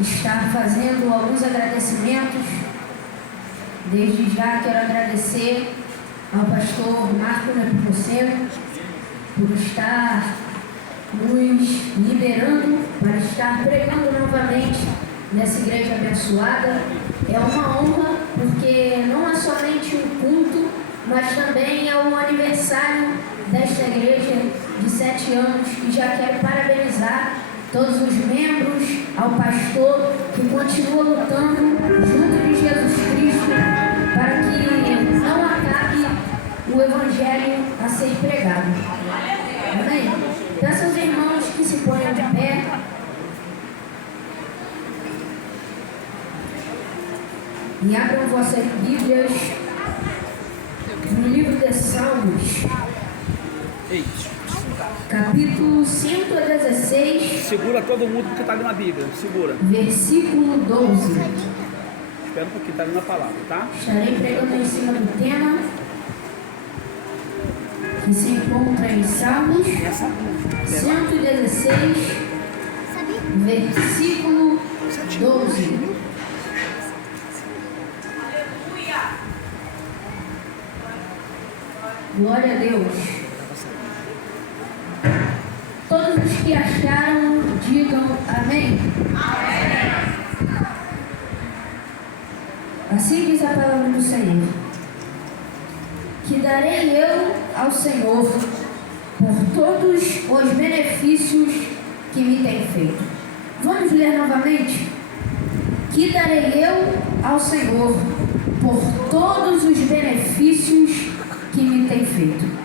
Estar fazendo alguns agradecimentos. Desde já quero agradecer ao pastor Marco Nepomuceno por estar nos liberando para estar pregando novamente nessa igreja abençoada. É uma honra, porque não é somente um culto, mas também é o aniversário desta igreja de 7 anos, e já quero parabenizar todos os membros, ao pastor que continua lutando junto de Jesus Cristo para que não acabe o evangelho a ser pregado. Amém? Peço aos irmãos que se ponham de pé. E abram vossas Bíblias no livro de Salmos, capítulo 116. Segura todo mundo porque está ali na Bíblia. Segura. Versículo 12. Espera um pouquinho, está ali na palavra, tá? Estarei pregando em cima do tema que se encontra em Salmos 116, versículo 12. Glória a Deus. Todos os que acharam, digam amém. Amém. Assim diz a palavra do Senhor: que darei eu ao Senhor por todos os benefícios que me tem feito. Vamos ler novamente? Que darei eu ao Senhor por todos os benefícios que me tem feito.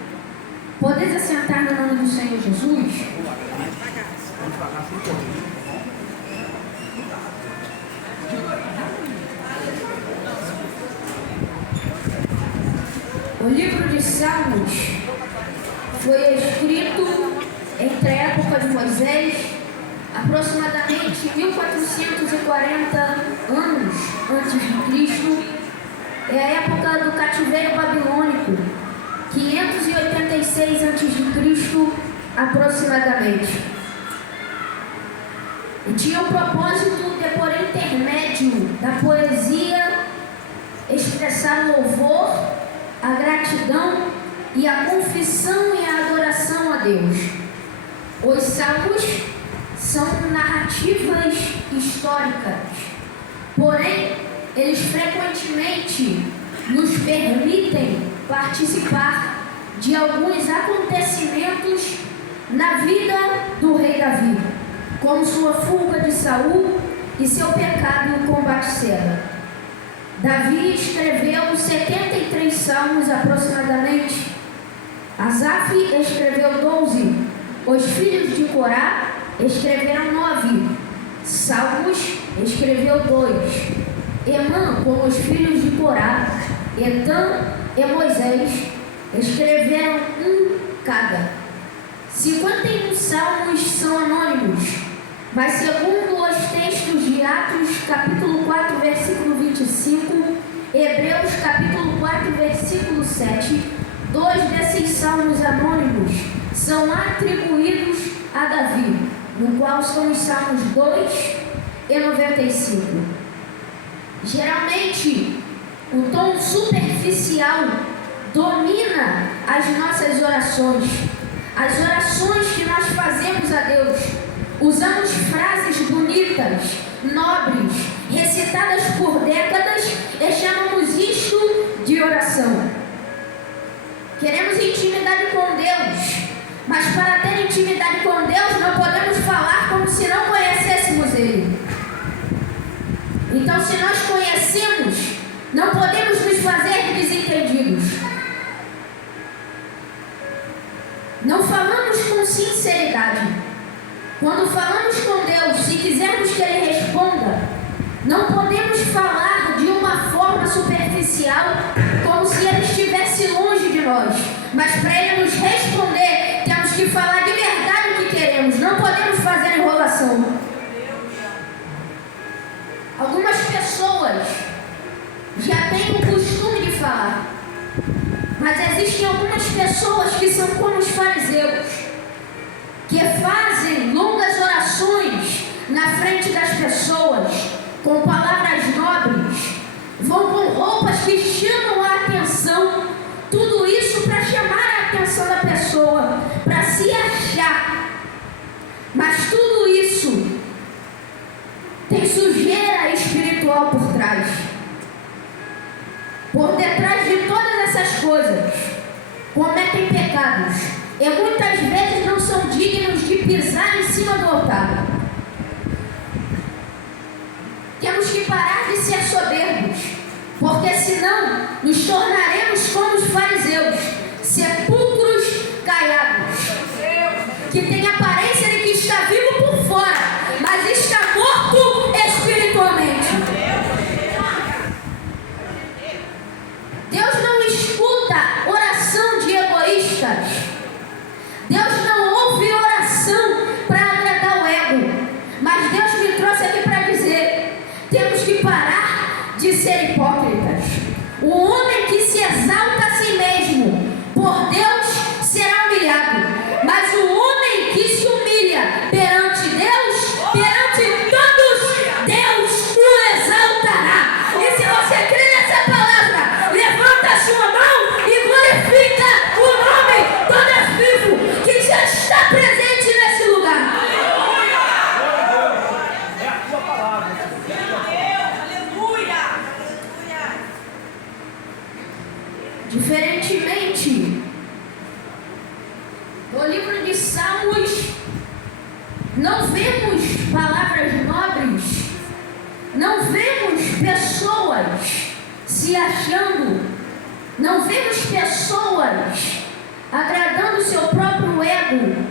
Podeis assentar no nome do Senhor Jesus? O livro de Salmos foi escrito entre a época de Moisés, aproximadamente 1440 anos antes de Cristo. É a época do cativeiro babilônico, 586 a.C. aproximadamente. E tinha o propósito de, por intermédio da poesia, expressar louvor, a gratidão e a confissão e a adoração a Deus. Os salmos são narrativas históricas, porém, eles frequentemente nos permitem participar de alguns acontecimentos na vida do rei Davi, como sua fuga de Saul e seu pecado com Batseba. Davi escreveu 73 salmos aproximadamente. Asaf escreveu 12. Os filhos de Corá escreveram 9. Salmos escreveu 2. Emã, com os filhos de Corá, Etan e Moisés escreveram 1 cada. 51 salmos são anônimos, mas segundo os textos de Atos, capítulo 4, versículo 25, Hebreus, capítulo 4, versículo 7, 2 desses salmos anônimos são atribuídos a Davi, no qual são os salmos 2 e 95. Geralmente, o tom superficial domina as nossas orações. As orações que nós fazemos a Deus. Usamos frases bonitas, nobres, recitadas por décadas e chamamos isto de oração. Queremos intimidade com Deus, mas para ter intimidade com Deus não podemos falar como se não conhecêssemos Ele. Então, se nós conhecemos, não podemos nos fazer desentendidos. Não falamos com sinceridade. Quando falamos com Deus, se quisermos que Ele responda, não podemos falar de uma forma superficial, como se Ele estivesse longe de nós. Mas para Ele nos responder, temos que falar de verdade o que queremos. Não podemos fazer enrolação. Algumas pessoas já têm o costume de falar, mas existem algumas pessoas que são como os fariseus, que fazem longas orações na frente das pessoas, com palavras nobres, vão com roupas que chamam a atenção, tudo isso para chamar a atenção da pessoa, para se achar. Mas tudo isso tem sujeira espiritual por trás. Por detrás de todas essas coisas, cometem pecados e muitas vezes não são dignos de pisar em cima do altar. Temos que parar de ser soberbos, porque senão nos tornaremos como os fariseus, sepulcros caiados, que tem aparência de que está vivo por fora, mas está morto espiritualmente. Deus não escuta oração de egoístas. Deus não ouve oração para agradar o ego. Mas Deus me trouxe aqui para dizer: temos que parar de ser hipócritas. O homem que se exalta a si mesmo, por Deus será humilhado. Mas o homem que se humilha perante Deus, perante todos, Deus o exaltará. E se você crê nessa palavra, levanta a sua mão e glorifica o nome do Deus vivo que já está presente nesse lugar. É a tua palavra. Diferentemente do livro de Salmos, não vemos palavras nobres, não vemos pessoas se achando, não vemos pessoas agradando o seu próprio ego,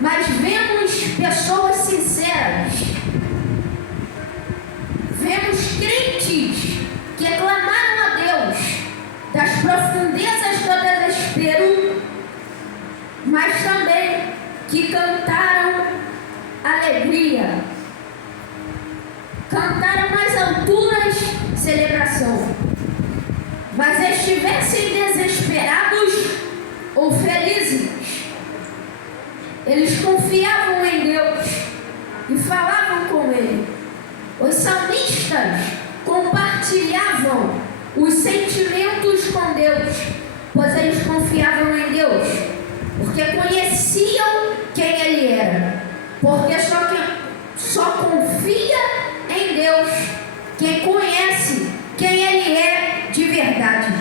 mas vemos pessoas sinceras, vemos crentes que clamaram a Deus das profundezas do desespero, mas também que cantaram alegria, cantaram nas alturas celebração, mas estivessem desesperados ou felizes, eles confiavam em Deus e falavam com Ele. Os salmistas compartilhavam os sentimentos com Deus, pois eles confiavam em Deus, porque conheciam quem Ele era, porque só confia em Deus quem conhece quem Ele é de verdade.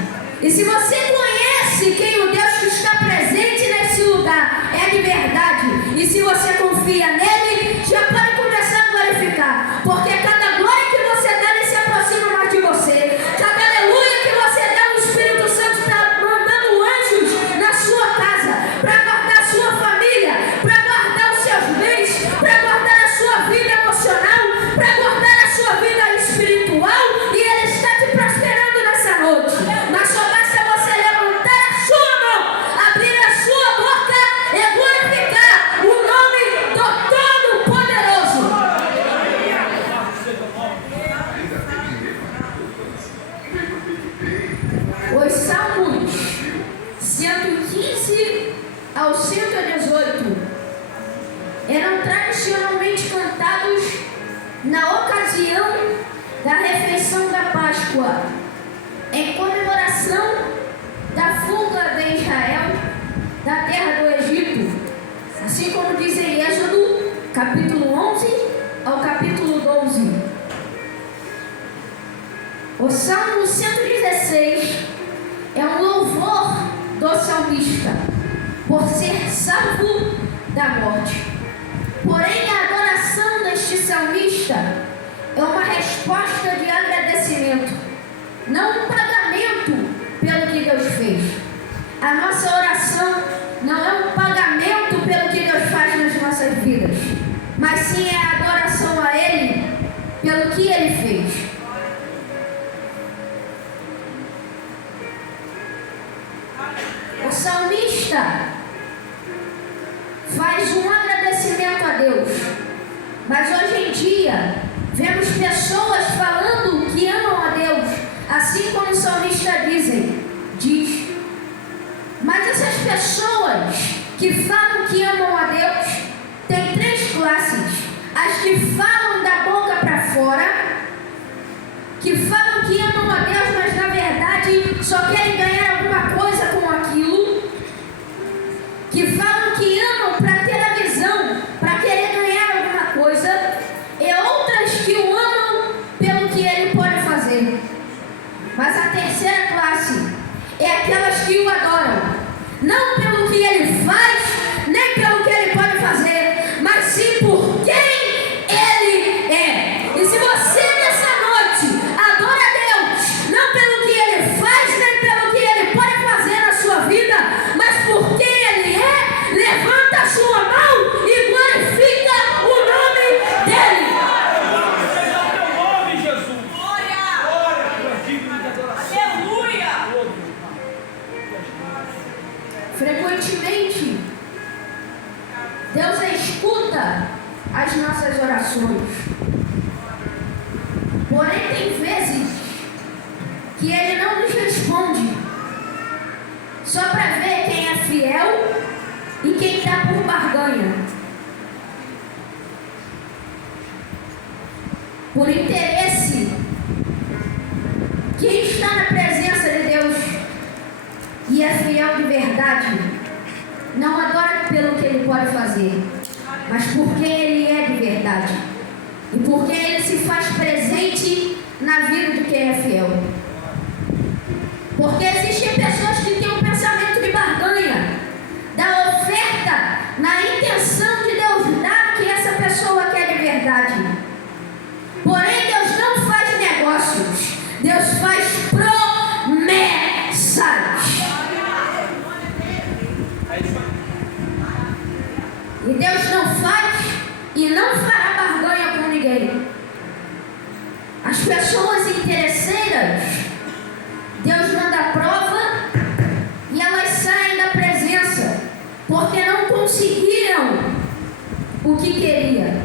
E se você conhece quem o Deus que está presente nesse lugar é de verdade, e se você confia nele, já pode começar a glorificar, porque cada glória que você dá, ele se aproxima mais de você. Cada aleluia que você dá, o Espírito Santo está mandando anjos na sua casa, para guardar a sua família, para guardar os seus bens, para guardar a sua vida emocional, para guardar a sua vida espiritual, e ele está te prosperando nessa noite. Mas só basta você levantar a sua mão, abrir a sua boca e glorificar o nome do Todo-Poderoso. Os Salmos 115 ao 118 eram tradicionalmente cantados na ocasião da refeição da Páscoa, em comemoração da fuga de Israel da terra do Egito, assim como diz em Êxodo, capítulo 11 ao capítulo 12. O Salmo 116 é um louvor do salmista por ser salvo da morte. Porém, a adoração deste salmista é uma resposta de agradecimento, não um pagamento pelo que Deus fez. A nossa oração não é um pagamento pelo que Deus faz nas nossas vidas, mas sim é a adoração a Ele pelo que Ele fez. O salmista faz um agradecimento a Deus, mas hoje em dia vemos pessoas falando que amam a Deus, assim como o salmista diz. Mas essas pessoas que falam que amam a Deus têm três classes. fora, que falam que amam a Deus, mas na verdade só querem ganhar alguma coisa com aquilo, que falam que amam para ter a visão, para querer ganhar alguma coisa, e outras que o amam pelo que ele pode fazer. Mas a terceira classe é aquelas que o adoram, não pelo que ele faz, nem pelo que ele pode fazer, mas sim por quem ele é. E se você nessa noite adora a Deus, não pelo que ele faz, nem pelo que ele pode fazer na sua vida, mas por quem ele é, levanta a sua mão e glorifica o nome dele. Frequentemente, Deus escuta as nossas orações. Porém, tem vezes que Ele não nos responde, só para ver quem é fiel e quem está por barganha. Por interesse, quem está na presença de Deus e é fiel de verdade, não adora pelo que ele pode fazer, mas porque ele é de verdade e porque ele se faz presente na vida de quem é fiel. Porque existem pessoas que têm um pensamento de barganha, da oferta, na intenção de Deus dar o que essa pessoa quer de verdade. Porém, Deus não faz negócios, Deus faz promessas. E Deus não faz e não fará barganha com ninguém. As pessoas interesseiras, Deus manda prova e elas saem da presença, porque não conseguiram o que queria.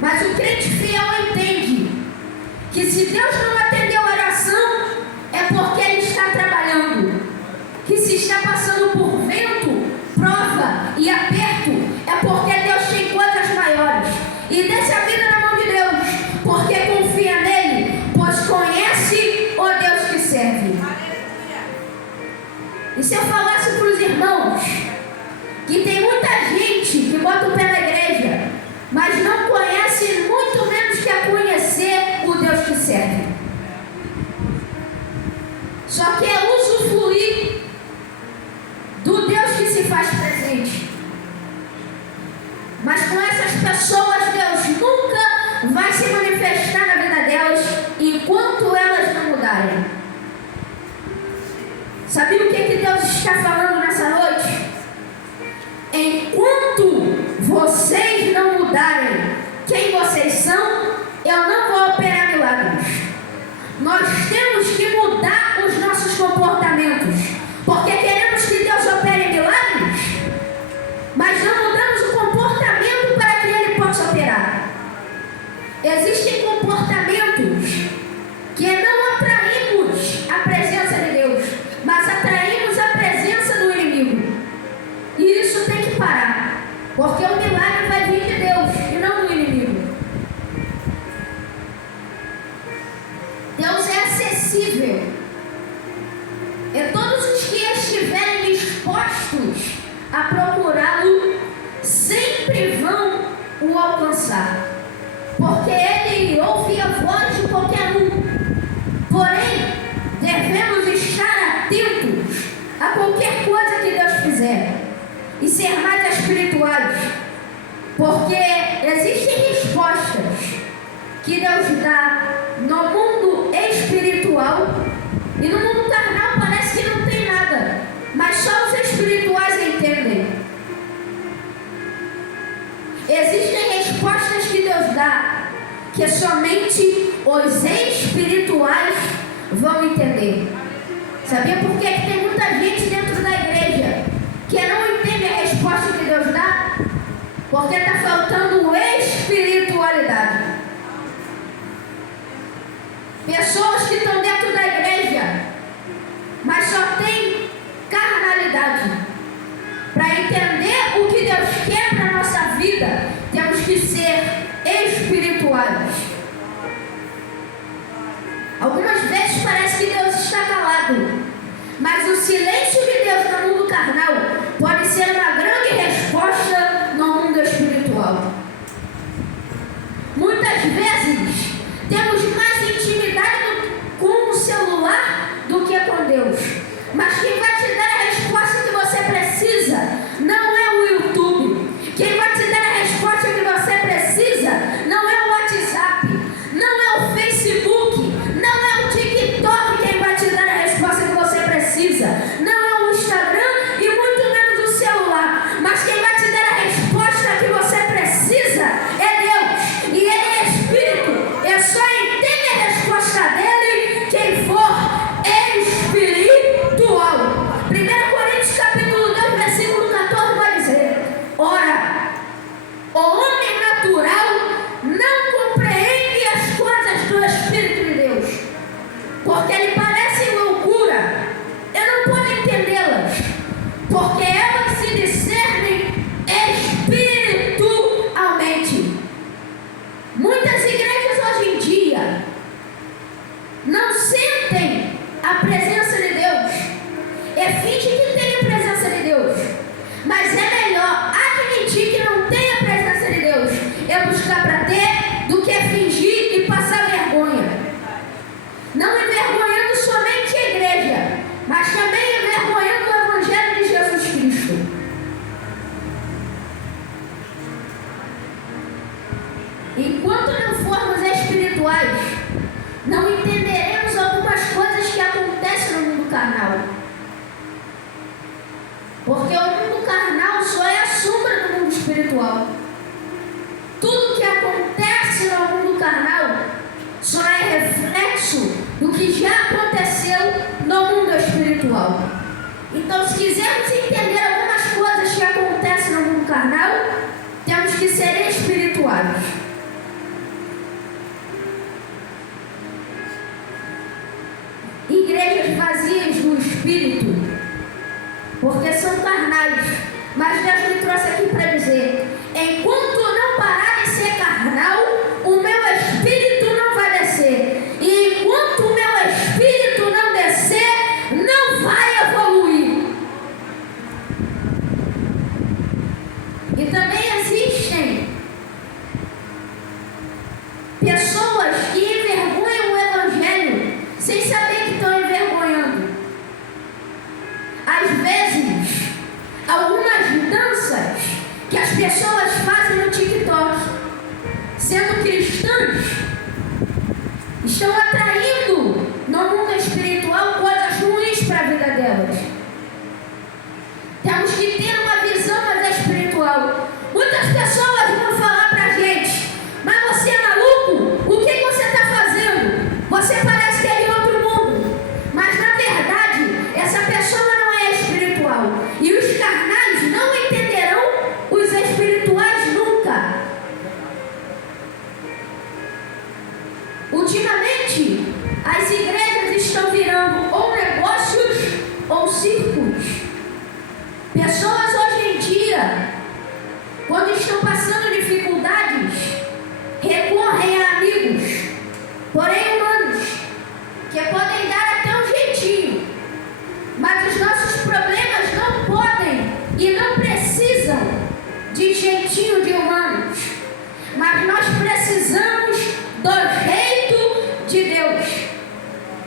Mas o crente fiel entende que se Deus não atendeu a oração, é porque Ele está trabalhando. Que se está passando por vento, prova e aperto, é porque Deus tem coisas maiores. E deixa a vida na mão de Deus, porque confia nele, pois conhece o Deus que serve. E se eu falasse para os irmãos que tem muita gente que bota o pé na igreja, mas não conhece, muito menos quer conhecer o Deus que serve, só quer usufruir do Deus que se faz presente. Mas com essas pessoas, Deus nunca vai se manifestar na vida delas enquanto elas não mudarem. Sabia o que Deus está falando nessa noite? Enquanto vocês não mudarem quem vocês são, eu não vou operar milagres. Nós temos que mudar os nossos comportamentos, porque queremos que Deus opere milagres, mas não mudamos o comportamento para que Ele possa operar. Existem comportamentos que não atraímos a presença de Deus, mas atraímos a presença do inimigo. E isso tem que parar, porque o milagre vai vir de Deus e não do inimigo. Deus é acessível, e todos os que estiverem dispostos a procurá-lo sempre vão o alcançar, porque Ele ouve a voz de qualquer um. Porém, devemos estar atentos a qualquer coisa que Deus fizer e ser mais espirituais, porque existem respostas que Deus dá no mundo espiritual, e no mundo carnal parece que não tem nada, mas só os espirituais entendem. Existem respostas que Deus dá que somente os espirituais vão entender. Sabia por que tem muita gente dentro da igreja que não entende a resposta que Deus dá? Porque está faltando espiritualidade. Pessoas que estão dentro da igreja, mas só tem carnalidade. Para entender o que Deus quer para a nossa vida, temos que ser ser espirituais. Algumas vezes parece que Deus está calado, mas o silêncio de Deus no mundo carnal pode ser uma grande resposta no mundo espiritual. Muitas vezes temos mais intimidade com o celular do que com Deus, mas quem vai te dar a resposta que você precisa não é o YouTube. Quem vai te dar a resposta que você precisa não é o WhatsApp, não é o Facebook, não é o TikTok. Quem vai te dar a resposta que você precisa não é o Instagram e muito menos o celular, mas quem vai te dar a resposta que você precisa é Deus, e Ele é Espírito. É só entender a resposta dele quem for espiritual. 1 Coríntios capítulo 2, versículo 14 vai dizer: ora, o homem natural não compreende as coisas do Espírito de Deus, porque lhe parecem loucura. Eu não posso entendê-las, porque elas se discernem espiritualmente. Muitas igrejas hoje em dia não sentem a presença de Deus, fingem que tem a presença de Deus, mas é melhor admitir que não tem a presença de Deus, é buscar para ter, do que fingir e passar vergonha. Não envergonhando somente a igreja, mas também envergonhando o Evangelho de Jesus Cristo. Enquanto não formos espirituais, não entenderemos algumas coisas que acontecem no mundo carnal. Porque o mundo carnal só é a sombra do mundo espiritual. Tudo que acontece no mundo carnal só é reflexo do que já aconteceu no mundo espiritual. Então, se quisermos entender algumas coisas que acontecem no mundo carnal, temos que ser espirituais. Igrejas vazias do Espírito, porque são carnais, mas Deus me trouxe aqui para dizer: enquanto não parar de ser carnal, o meu Espírito não vai descer, e enquanto o meu Espírito não descer, não vai evoluir. E também existem pessoas que envergonham o Evangelho sem saber que estão envergonhando. Às vezes, algumas danças que as pessoas fazem no TikTok, sendo cristãs, estão atraindo no mundo espiritual coisas ruins para a vida delas. Temos que ter uma visão mais espiritual. Muitas pessoas vão falar para a gente: mas você é maluco? O que você está fazendo? Você parece que é de outro mundo. Mas na verdade, essa pessoa não é espiritual. E os carnais não entenderão os espirituais nunca. Ultimamente, as igrejas estão virando ou negócios ou circos. Pessoas hoje em dia, quando estão passando dificuldades, recorrem a amigos, porém humanos, que podem dar até um jeitinho. Mas os nossos problemas não podem e não precisam de jeitinho de humanos, mas nós precisamos do jeito de Deus.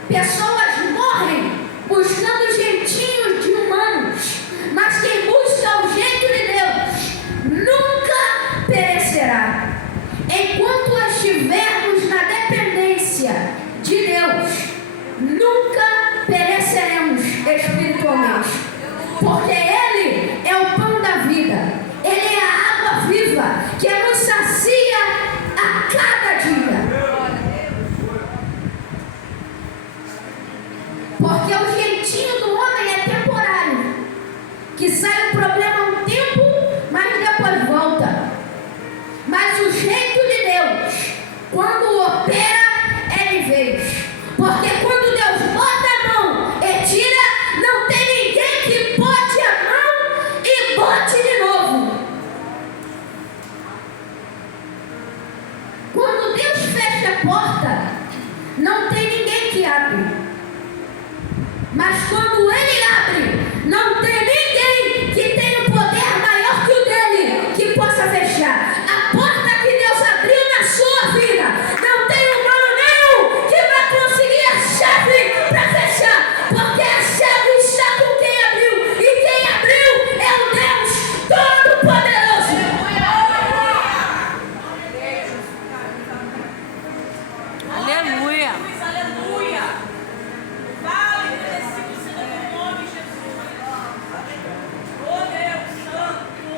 Pessoas morrem buscando jeitinhos de humanos, mas quem busca o jeito de Deus nunca perecerá. Enquanto estivermos na dependência de Deus, nunca pereceremos espiritualmente, porque Ele é o pão da vida, Ele é a água viva que nos sacia a cada dia. Porque o jeitinho do homem é temporário, que sai o problema um tempo, mas depois volta. Mas o jeito de Deus, quando opera, é de vez. Porque quando Deus bota a mão e tira, não tem ninguém que bote a mão e bote de novo. a porta, não tem ninguém que abre. Mas quando ele abre, não tem ninguém que tenha um poder maior que o dele que possa fechar. A porta que Deus abriu na sua vida, não tem humano nenhum que vai conseguir a chave para fechar, porque a chave está com quem abriu, e quem abriu é o Deus Todo-Poderoso. Aleluia. Aleluia. Vale, merecido seja o nome de Jesus. Oh Deus Santo.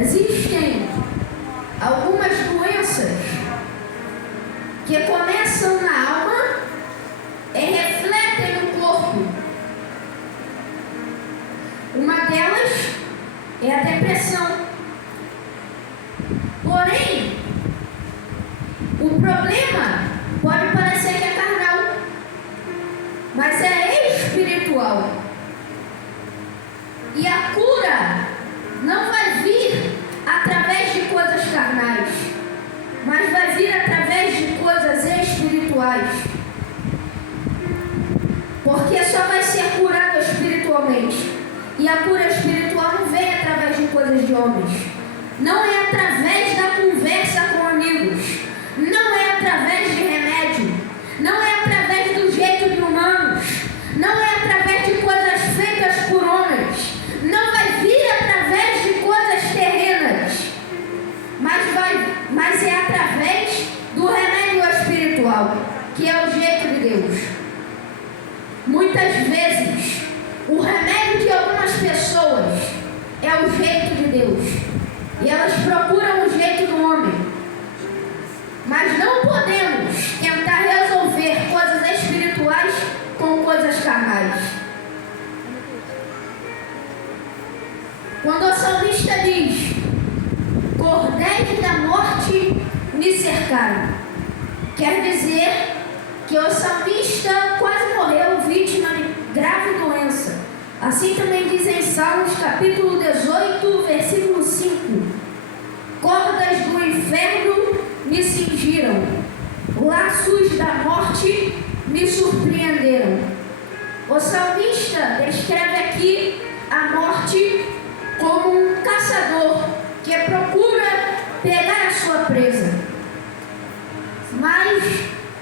Existem algumas doenças que começam na alma e refletem no corpo. Uma delas é a depressão. Porém, o problema pode parecer que é carnal, mas é espiritual. E a cura não vai vir através de coisas carnais, mas vai vir através de coisas espirituais. Porque só vai ser curado espiritualmente. E a cura espiritual não vem através de coisas de homens. Não é através da conversa com amigos. Não é através de remédio. Não é através do jeito de humanos. Não é através de coisas feitas por homens. Não vai vir através de coisas terrenas. Mas é através do remédio espiritual, que é o jeito de Deus. Muitas vezes, o remédio de algumas pessoas é o jeito de Deus. E elas procuram o jeito do homem. Mas não podemos tentar resolver coisas espirituais com coisas carnais. Quando o salmista diz: cordéis da morte me cercaram, quer dizer que o salmista quase morreu vítima de grave doença. Assim também diz em Salmos capítulo 18, versículo 5: cordas do inferno me cingiram, laços da morte me surpreenderam. O salmista descreve aqui a morte como um caçador que procura pegar a sua presa. Mas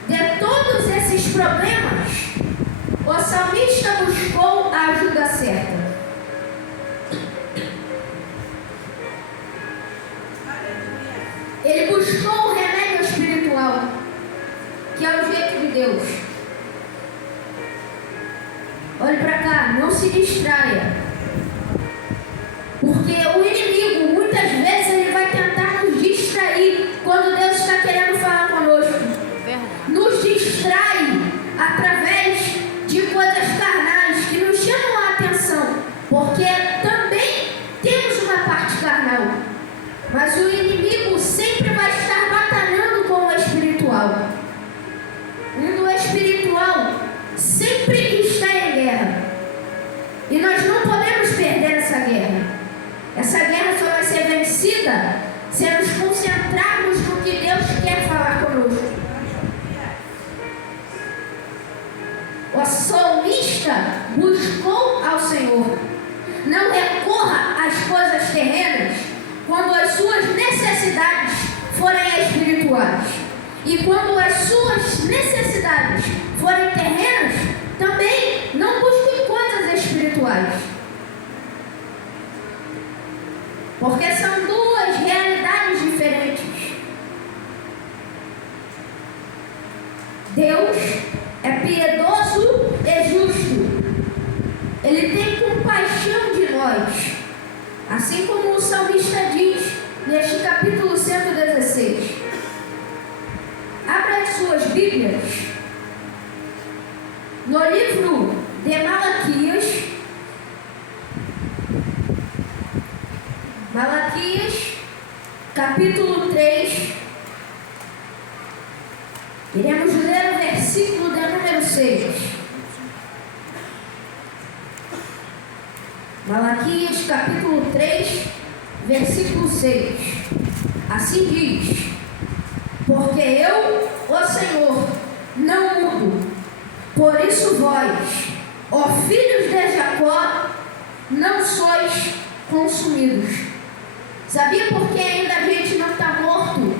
de todos esses problemas, o salmista buscou a ajuda certa. Ele buscou o remédio espiritual, que é o jeito de Deus. Olhe para cá, não se distraia. Porque o inimigo, muitas vezes, ele vai tentar nos distrair quando Deus está querendo falar conosco. Verdade. Nos distrai através de coisas carnais que nos chamam a atenção. Porque também temos uma parte carnal. Mas o inimigo sempre vai estar batalhando com o espiritual. O mundo espiritual sempre está em guerra. E nós não podemos perder essa guerra. Essa guerra só vai ser vencida se nos concentrarmos no que Deus quer falar conosco. O salmista buscou ao Senhor. Não recorra às coisas terrenas quando as suas necessidades forem espirituais. E quando as suas necessidades forem terrenas, também não busque coisas espirituais. Porque são duas realidades diferentes. Deus é piedoso e justo. Ele tem compaixão de nós. Assim como o salmista diz neste capítulo 116. Abra as suas Bíblias no livro de Malaquias. Malaquias, capítulo 3. Iremos ler o versículo de número 6. Malaquias, capítulo 3, versículo 6. Assim diz: porque eu, o Senhor, não mudo. Por isso vós, ó filhos de Jacó, não sois consumidos. Sabia por que ainda a gente não está morto?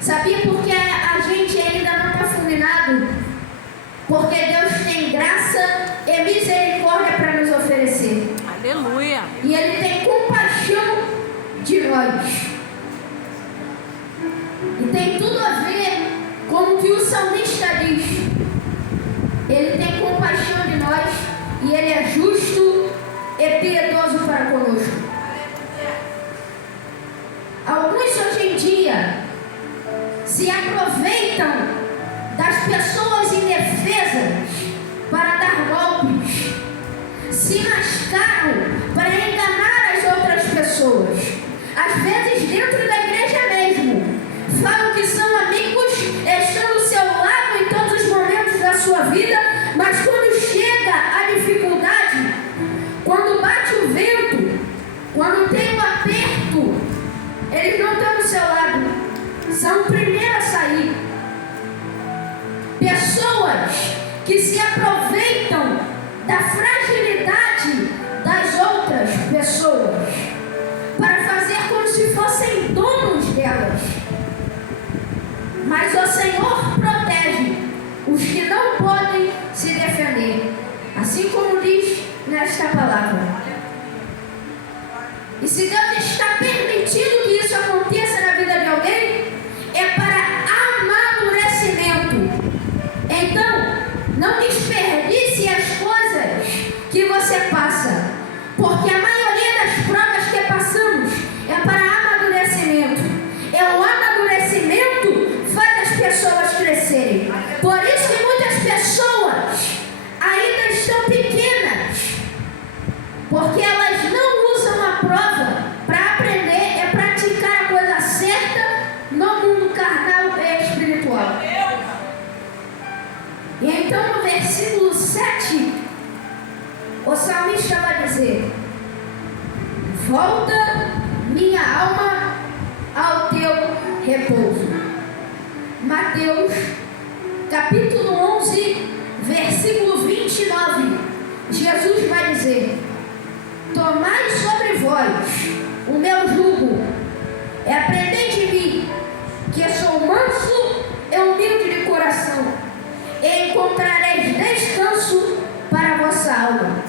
Sabia por que a gente ainda não está fulminado? Porque Deus tem graça e misericórdia para nos oferecer. Aleluia. E Ele tem compaixão de nós. E tem tudo a ver com o que o salmista diz. Ele tem compaixão de nós e Ele é justo e piedoso para conosco. Alguns hoje em dia se aproveitam das pessoas indefesas para dar golpes, se mascaram para enganar as outras pessoas. Às vezes dentro da igreja mesmo, falam que são amigos, estão do seu lado em todos os momentos da sua vida, mas quando chega a dificuldade, quando bate o vento, quando tem um aperto, eles não estão do seu lado, são o primeiro a sair. Pessoas que se aproveitam da fragilidade das outras pessoas para fazer como se fossem donos delas. Mas o Senhor protege os que não podem se defender, assim como diz nesta palavra. E se Deus está permitindo que isso aconteça na vida de alguém, é para amadurecimento. Então, não desperdice as coisas que você passa, porque a maioria das provas que passamos é para amadurecimento. É o amadurecimento faz as pessoas crescerem. Por isso que muitas pessoas ainda estão pequenas, porque elas não usam a prova para aprender e praticar a coisa certa no mundo carnal e espiritual. E então no versículo 7, o salmista vai dizer: volta minha alma ao teu repouso. Mateus capítulo 11, versículo 29, Jesus vai dizer: tomai sobre vós o meu jugo, e aprendei de mim, que sou manso e humilde de coração, e encontrareis descanso para a vossa alma.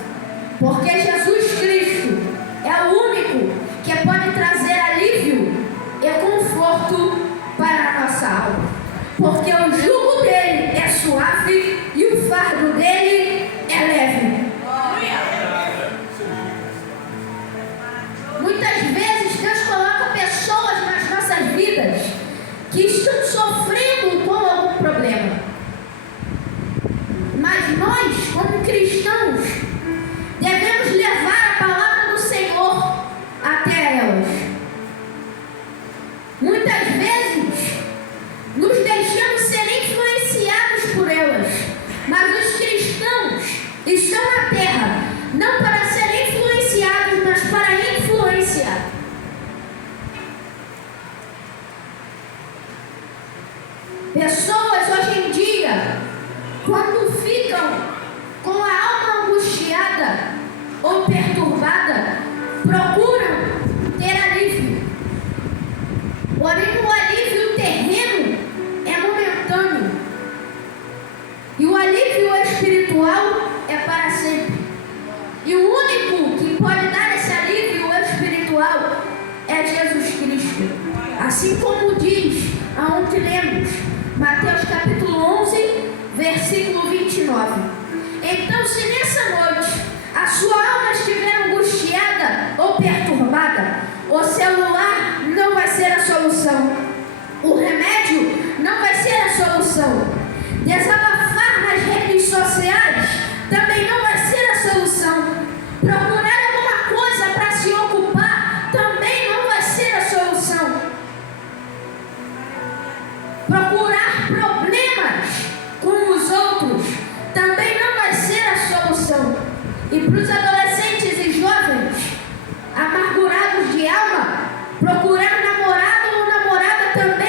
Porque Jesus Cristo é o único que pode trazer alívio e conforto para a nossa alma. Porque o jugo dele é suave e o fardo dele é leve. Muitas vezes Deus coloca pessoas nas nossas vidas que estão sofrendo com algum problema. Mas nós, como cristãos, devemos levar a palavra do Senhor até elas. Muitas vezes nos deixamos ser influenciados por elas, mas os cristãos estão na terra não para serem influenciados, mas para influenciar. Pessoas hoje em dia, quando ficam com a alma angustiada ou perturbada, procuram ter alívio. Porém, o alívio terreno é momentâneo. E o alívio espiritual é para sempre. E o único que pode dar esse alívio espiritual é Jesus Cristo. Assim como diz aonde lemos, Mateus capítulo 11, versículo 29. Então, se nessa noite a sua alma estiver angustiada ou perturbada, o celular não vai ser a solução. O remédio não vai ser a solução. Desabafar nas redes sociais também não vai ser a solução. Procurar alguma coisa para se ocupar também não vai ser a solução. Procurar problemas com os outros também não vai ser a solução. E para os adolescentes e jovens amargurados de alma, procurar namorado ou namorada também